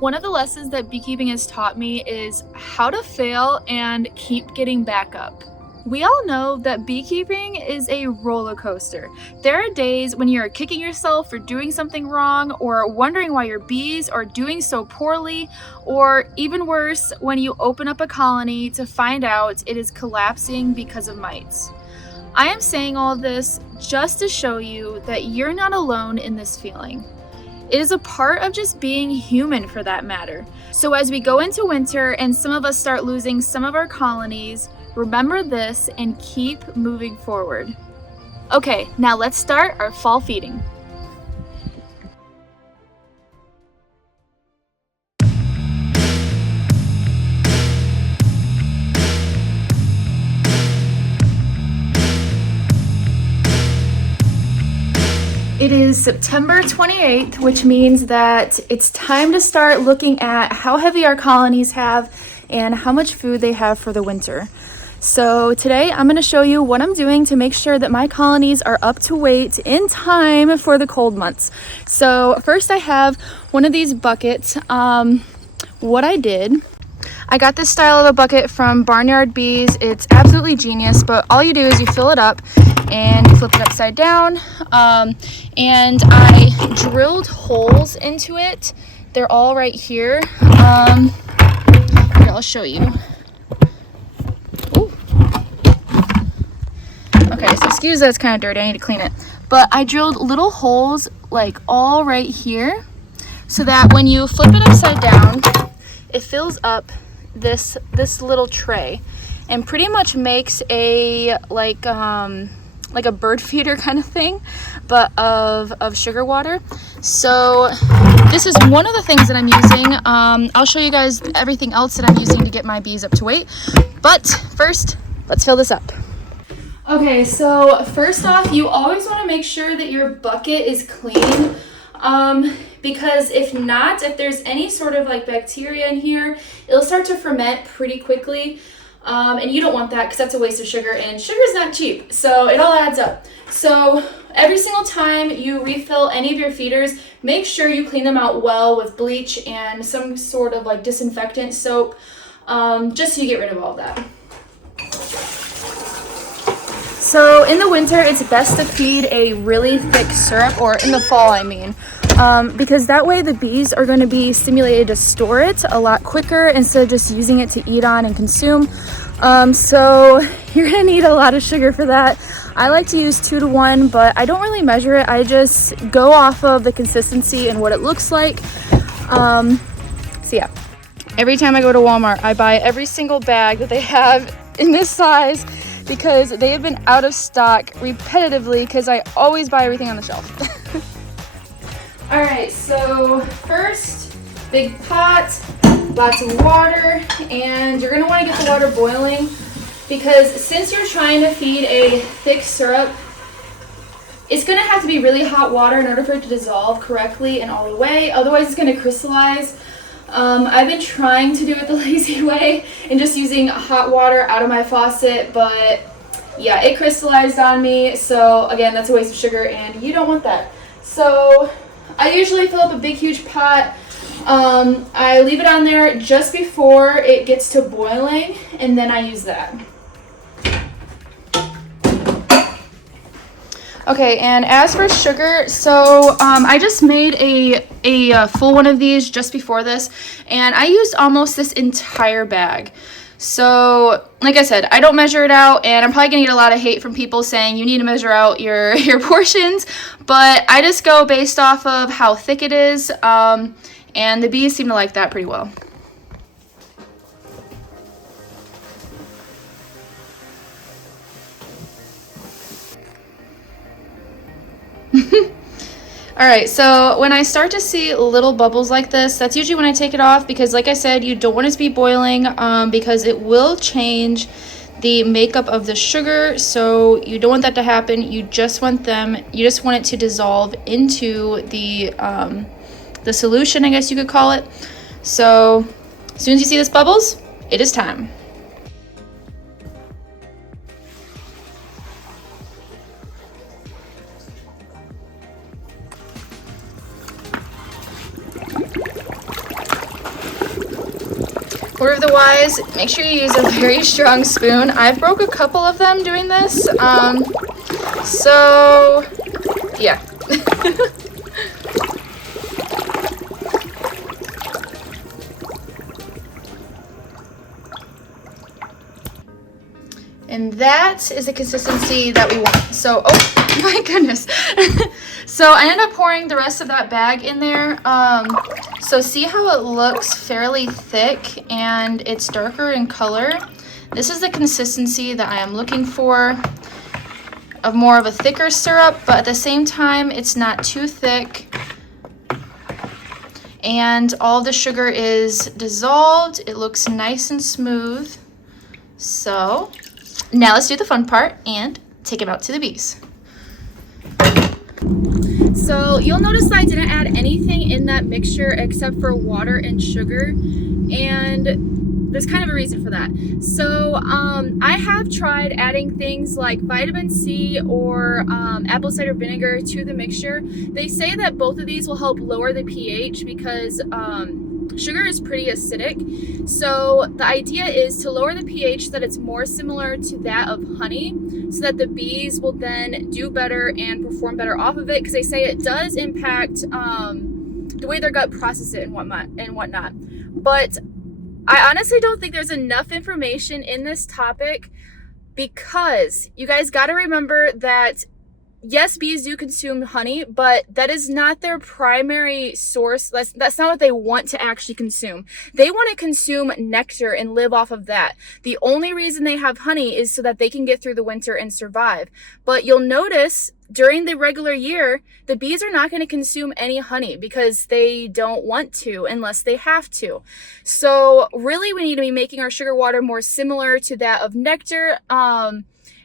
One of the lessons that beekeeping has taught me is how to fail and keep getting back up. We all know that beekeeping is a roller coaster. There are days when you're kicking yourself for doing something wrong, or wondering why your bees are doing so poorly, or even worse, when you open up a colony to find out it is collapsing because of mites. I am saying all of this just to show you that you're not alone in this feeling. It is a part of just being human, for that matter. So as we go into winter and some of us start losing some of our colonies, remember this and keep moving forward. Okay, now let's start our fall feeding. It is September 28th, which means that it's time to start looking at how heavy our colonies have and how much food they have for the winter. So today I'm going to show you what I'm doing to make sure that my colonies are up to weight in time for the cold months. So first I have one of these buckets. What I did, I got this style of a bucket from Barnyard Bees. It's absolutely genius, but all you do is you fill it up and you flip it upside down. And I drilled holes into it. They're all right here. Here, I'll show you. Ooh. Okay, so excuse that it's kind of dirty. I need to clean it. But I drilled little holes like all right here so that when you flip it upside down, it fills up this little tray and pretty much makes a like a bird feeder kind of thing, but of sugar water. So this is one of the things that I'm using. I'll show you guys everything else that I'm using to get my bees up to weight, but first let's fill this up. Okay, so first off, you always want to make sure that your bucket is clean, because if not, if there's any sort of like bacteria in here, it'll start to ferment pretty quickly. And you don't want that because that's a waste of sugar, and sugar is not cheap, so it all adds up. So every single time you refill any of your feeders, make sure you clean them out well with bleach and some sort of like disinfectant soap, just so you get rid of all that. So in the winter, it's best to feed a really thick syrup, or in the fall, I mean, because that way the bees are going to be stimulated to store it a lot quicker instead of just using it to eat on and consume. So you're going to need a lot of sugar for that. I like to use 2 to 1, but I don't really measure it. I just go off of the consistency and what it looks like. So yeah, every time I go to Walmart, I buy every single bag that they have in this size, because they have been out of stock repetitively because I always buy everything on the shelf. All right, so first, big pot, lots of water, and you're gonna wanna get the water boiling, because since you're trying to feed a thick syrup, it's gonna have to be really hot water in order for it to dissolve correctly and all the way, otherwise it's gonna crystallize. I've been trying to do it the lazy way and just using hot water out of my faucet, but yeah, it crystallized on me. So again, that's a waste of sugar and you don't want that. So I usually fill up a big, huge pot. I leave it on there just before it gets to boiling, and then I use that. Okay, and as for sugar, so I just made a full one of these just before this, and I used almost this entire bag. So like I said, I don't measure it out, and I'm probably gonna get a lot of hate from people saying you need to measure out your portions, but I just go based off of how thick it is, and the bees seem to like that pretty well. All right, so when I start to see little bubbles like this, that's usually when I take it off, because like I said, you don't want it to be boiling, because it will change the makeup of the sugar. So you don't want that to happen. You just want it to dissolve into the solution, I guess you could call it. So as soon as you see this bubbles, it is time. Word of the wise, make sure you use a very strong spoon. I've broke a couple of them doing this. So yeah. And that is the consistency that we want. So, oh my goodness. So I ended up pouring the rest of that bag in there. So see how it looks fairly thick and it's darker in color? This is the consistency that I am looking for, of more of a thicker syrup, but at the same time, it's not too thick. And all the sugar is dissolved. It looks nice and smooth. So now let's do the fun part and take them out to the bees. So you'll notice that I didn't add anything in that mixture except for water and sugar, and there's kind of a reason for that. So I have tried adding things like vitamin C or apple cider vinegar to the mixture. They say that both of these will help lower the pH because sugar is pretty acidic. So the idea is to lower the pH so that it's more similar to that of honey, so that the bees will then do better and perform better off of it, because they say it does impact the way their gut processes it and whatnot. But I honestly don't think there's enough information in this topic, because you guys got to remember that yes, bees do consume honey, but that is not their primary source. That's not what they want to actually consume. They want to consume nectar and live off of that. The only reason they have honey is so that they can get through the winter and survive. But you'll notice during the regular year, the bees are not going to consume any honey because they don't want to unless they have to. So really, we need to be making our sugar water more similar to that of nectar.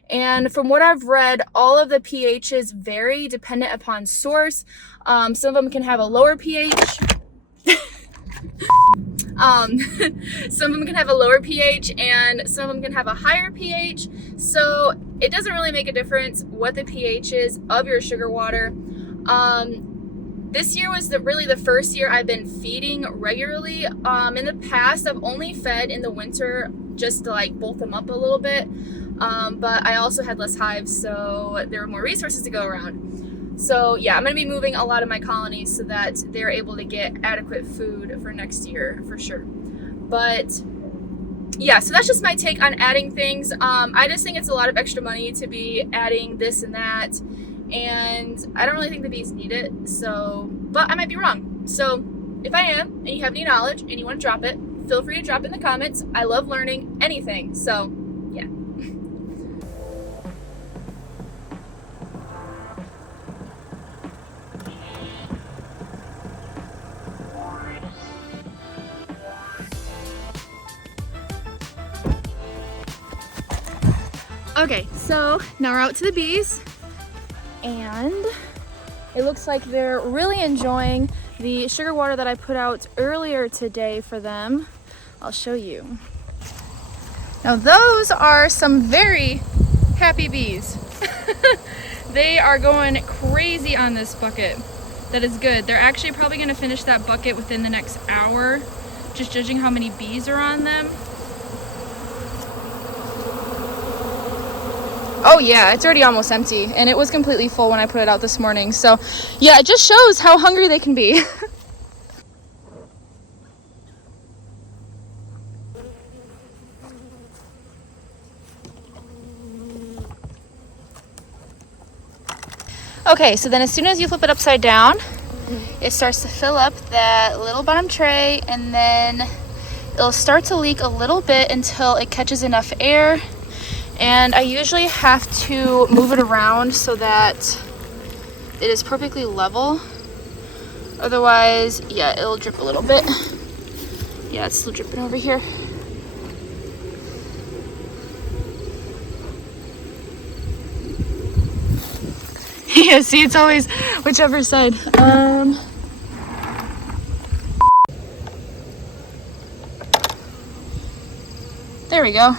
And from what I've read, all of the pHs vary dependent upon source. Some of them can have a lower pH. Some of them can have a lower pH and some of them can have a higher pH. So it doesn't really make a difference what the pH is of your sugar water. This year was really the first year I've been feeding regularly. In the past, I've only fed in the winter just to like bulk them up a little bit. But I also had less hives, so there were more resources to go around. So yeah, I'm going to be moving a lot of my colonies so that they're able to get adequate food for next year for sure. But yeah, so that's just my take on adding things. I just think it's a lot of extra money to be adding this and that, and I don't really think the bees need it. So, but I might be wrong. So if I am, and you have any knowledge and you want to drop it, feel free to drop it in the comments. I love learning anything. So yeah. Okay, so now we're out to the bees, and it looks like they're really enjoying the sugar water that I put out earlier today for them. I'll show you. Now those are some very happy bees. They are going crazy on this bucket. That is good. They're actually probably going to finish that bucket within the next hour, just judging how many bees are on them. Oh yeah, it's already almost empty, and it was completely full when I put it out this morning. So yeah, it just shows how hungry they can be. Okay, so then as soon as you flip it upside down, it starts to fill up that little bottom tray, and then it'll start to leak a little bit until it catches enough air. And I usually have to move it around so that it is perfectly level. Otherwise, yeah, it'll drip a little bit. Yeah, it's still dripping over here. Yeah, see, it's always whichever side. There we go.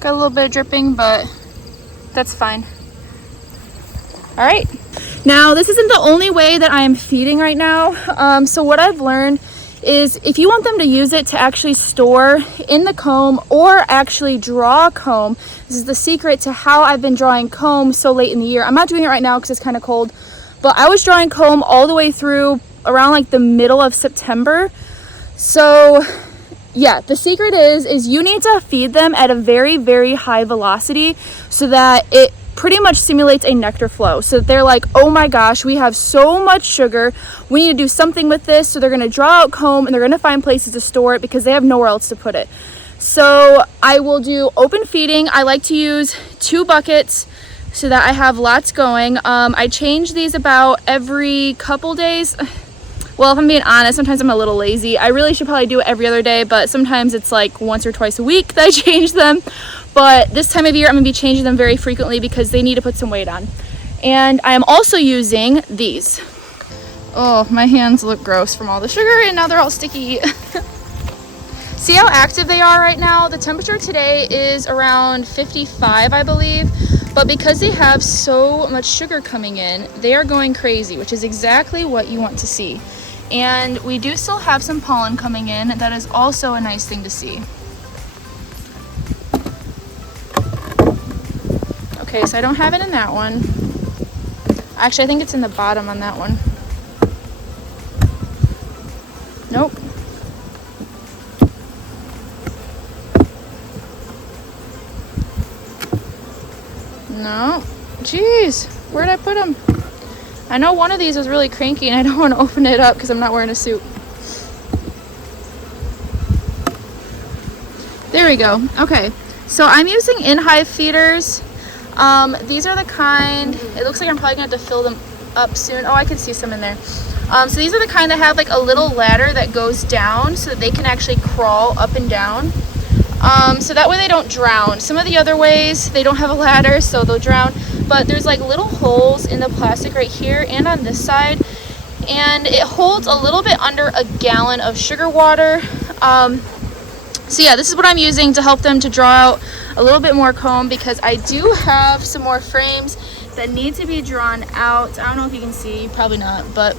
Got a little bit of dripping, but that's fine. All right. Now, this isn't the only way that I am feeding right now. So what I've learned is if you want them to use it to actually store in the comb or actually draw comb. This is the secret to how I've been drawing comb so late in the year. I'm not doing it right now because it's kind of cold, but I was drawing comb all the way through around like the middle of September. So yeah, the secret is you need to feed them at a very, very high velocity so that it pretty much simulates a nectar flow. So they're like, oh my gosh, we have so much sugar, we need to do something with this. So they're going to draw out comb and they're going to find places to store it because they have nowhere else to put it. So I will do open feeding. I like to use 2 buckets so that I have lots going. I change these about every couple days. Well, if I'm being honest, sometimes I'm a little lazy. I really should probably do it every other day, but sometimes it's like once or twice a week that I change them. But this time of year, I'm gonna be changing them very frequently because they need to put some weight on. And I am also using these. Oh, my hands look gross from all the sugar and now they're all sticky. See how active they are right now? The temperature today is around 55, I believe. But because they have so much sugar coming in, they are going crazy, which is exactly what you want to see. And we do still have some pollen coming in. That is also a nice thing to see. Okay, so I don't have it in that one. Actually, I think it's in the bottom on that one. Nope. No. Jeez, where'd I put them? I know one of these was really cranky and I don't want to open it up because I'm not wearing a suit. There we go. Okay, so I'm using in-hive feeders. These are the kind, it looks like I'm probably gonna have to fill them up soon. Oh, I can see some in there. So these are the kind that have like a little ladder that goes down so that they can actually crawl up and down. So that way they don't drown. Some of the other ways, they don't have a ladder, so they'll drown. But there's like little holes in the plastic right here and on this side. And it holds a little bit under a gallon of sugar water. So yeah, this is what I'm using to help them to draw out a little bit more comb because I do have some more frames that need to be drawn out. I don't know if you can see, probably not, but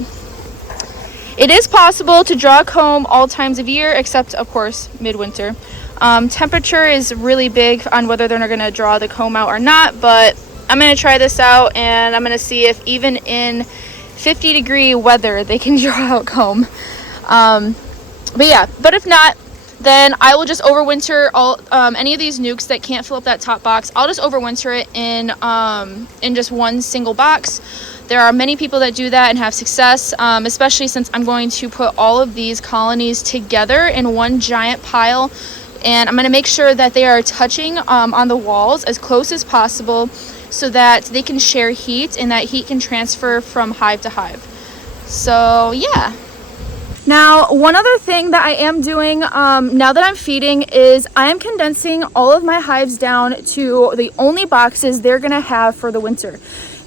it is possible to draw comb all times of year except, of course, midwinter. Temperature is really big on whether they're going to draw the comb out or not, but I'm going to try this out and I'm going to see if even in 50-degree weather they can draw out comb. But yeah, but if not, then I will just overwinter all any of these nukes that can't fill up that top box. I'll just overwinter it in just one single box. There are many people that do that and have success, especially since I'm going to put all of these colonies together in one giant pile. And I'm going to make sure that they are touching on the walls as close as possible so that they can share heat and that heat can transfer from hive to hive. So yeah. Now, one other thing that I am doing now that I'm feeding is I am condensing all of my hives down to the only boxes they're going to have for the winter.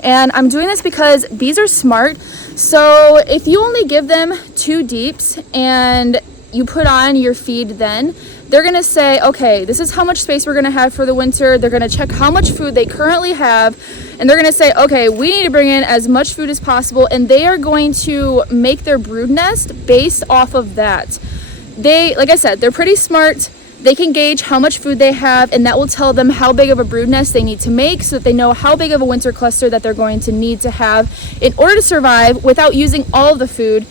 And I'm doing this because bees are smart. So if you only give them 2 deeps and you put on your feed then, they're going to say, okay, this is how much space we're going to have for the winter. They're going to check how much food they currently have. And they're going to say, okay, we need to bring in as much food as possible. And they are going to make their brood nest based off of that. They, like I said, they're pretty smart. They can gauge how much food they have, and that will tell them how big of a brood nest they need to make so that they know how big of a winter cluster that they're going to need to have in order to survive without using all of the food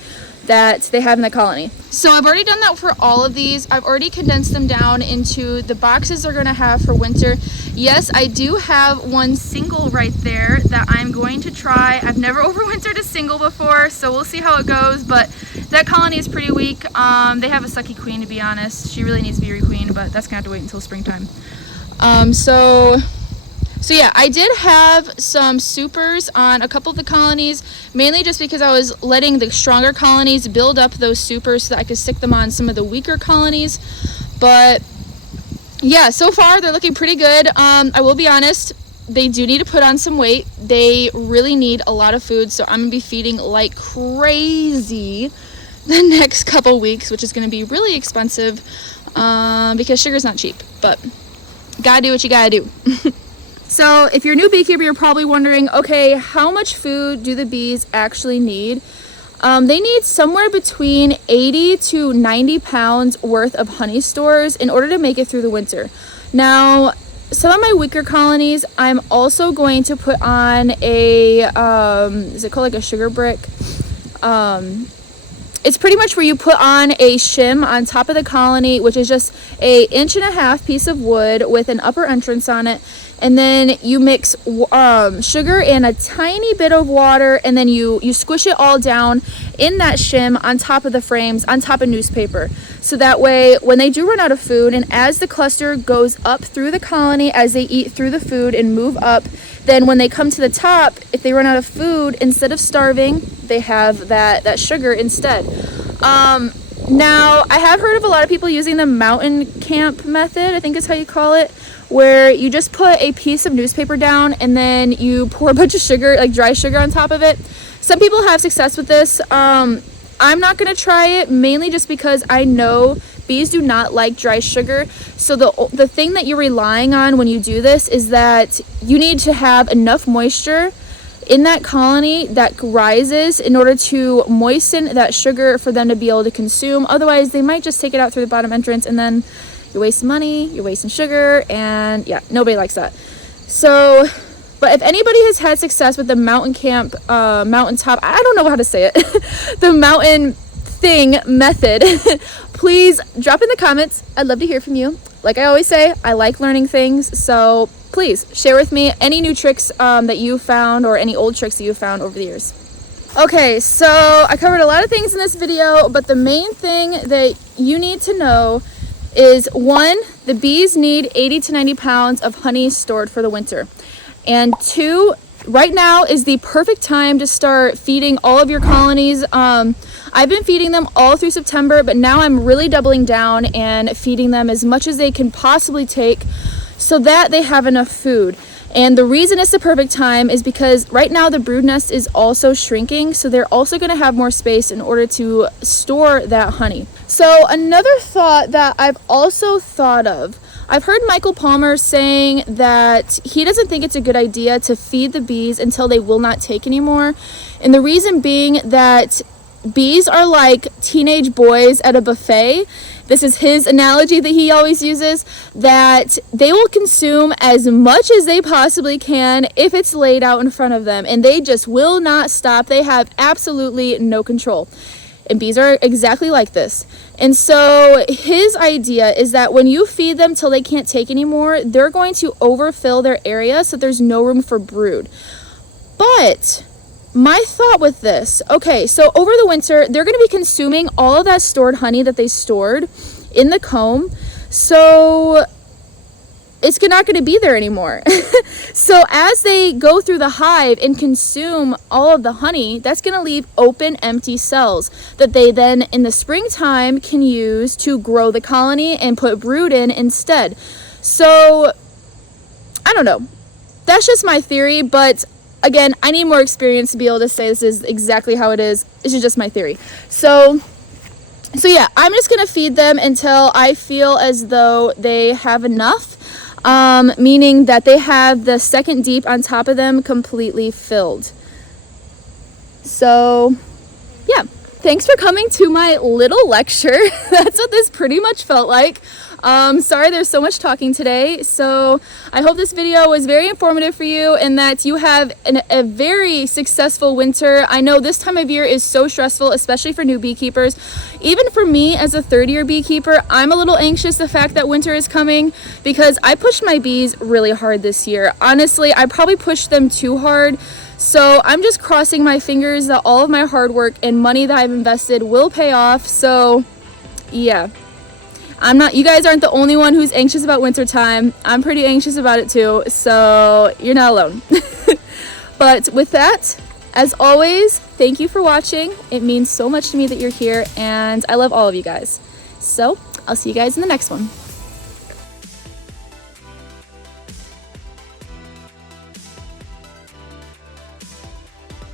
that they have in the colony. So I've already done that for all of these. I've already condensed them down into the boxes they're going to have for winter. Yes, I do have one single right there that I'm going to try. I've never overwintered a single before, so we'll see how it goes, but that colony is pretty weak. They have a sucky queen, to be honest. She really needs to be requeened, but that's going to have to wait until springtime. So yeah, I did have some supers on a couple of the colonies, mainly just because I was letting the stronger colonies build up those supers so that I could stick them on some of the weaker colonies. But yeah, so far they're looking pretty good. I will be honest, they do need to put on some weight. They really need a lot of food, so I'm going to be feeding like crazy the next couple weeks, which is going to be really expensive because sugar's not cheap, but gotta do what you gotta do. So if you're a new beekeeper, you're probably wondering, okay, how much food do the bees actually need? They need somewhere between 80 to 90 pounds worth of honey stores in order to make it through the winter. Now, some of my weaker colonies, I'm also going to put on a, is it called like a sugar brick? It's pretty much where you put on a shim on top of the colony, which is just a 1.5 inch piece of wood with an upper entrance on it. And then you mix sugar and a tiny bit of water, and then you squish it all down in that shim on top of the frames, on top of newspaper. So that way, when they do run out of food, and as the cluster goes up through the colony, as they eat through the food and move up, then when they come to the top, if they run out of food, instead of starving, they have that sugar instead. Now, I have heard of a lot of people using the mountain camp method, I think is how you call it, where you just put a piece of newspaper down and then you pour a bunch of sugar, like dry sugar, on top of it. Some people have success with this. I'm not going to try it, mainly just because I know bees do not like dry sugar. So the thing that you're relying on when you do this is that you need to have enough moisture in that colony that rises in order to moisten that sugar for them to be able to consume. Otherwise, they might just take it out through the bottom entrance, and then you're wasting money, you're wasting sugar, and yeah, nobody likes that. So, but if anybody has had success with the mountain camp, mountaintop, I don't know how to say it, the mountain thing method, please drop in the comments. I'd love to hear from you. Like I always say, I like learning things, so please share with me any new tricks that you found, or any old tricks that you found over the years. Okay, so I covered a lot of things in this video, but the main thing that you need to know is, 1, the bees need 80 to 90 pounds of honey stored for the winter. And 2, right now is the perfect time to start feeding all of your colonies. I've been feeding them all through September, but now I'm really doubling down and feeding them as much as they can possibly take so that they have enough food. And the reason it's the perfect time is because right now the brood nest is also shrinking, so they're also going to have more space in order to store that honey. So another thought that I've also thought of, I've heard Michael Palmer saying that he doesn't think it's a good idea to feed the bees until they will not take anymore. And the reason being that bees are like teenage boys at a buffet. This is his analogy that he always uses, that they will consume as much as they possibly can if it's laid out in front of them, and they just will not stop. They have absolutely no control. And bees are exactly like this. And so his idea is that when you feed them till they can't take anymore, they're going to overfill their area so there's no room for brood. But my thought with this, okay, so over the winter, they're going to be consuming all of that stored honey that they stored in the comb. So it's not going to be there anymore. So as they go through the hive and consume all of the honey, that's going to leave open, empty cells that they then in the springtime can use to grow the colony and put brood in instead. So I don't know. That's just my theory, but again, I need more experience to be able to say this is exactly how it is. This is just my theory. So yeah, I'm just going to feed them until I feel as though they have enough. Meaning that they have the second deep on top of them completely filled. So yeah, thanks for coming to my little lecture. That's what this pretty much felt like. Sorry there's so much talking today. So I hope this video was very informative for you and that you have a very successful winter. I know this time of year is so stressful, especially for new beekeepers. Even for me as a third-year beekeeper, I'm a little anxious the fact that winter is coming because I pushed my bees really hard this year. Honestly, I probably pushed them too hard. So I'm just crossing my fingers that all of my hard work and money that I've invested will pay off. So yeah. You guys aren't the only one who's anxious about winter time. I'm pretty anxious about it too, so you're not alone. But with that, as always, thank you for watching. It means so much to me that you're here, and I love all of you guys. So I'll see you guys in the next one.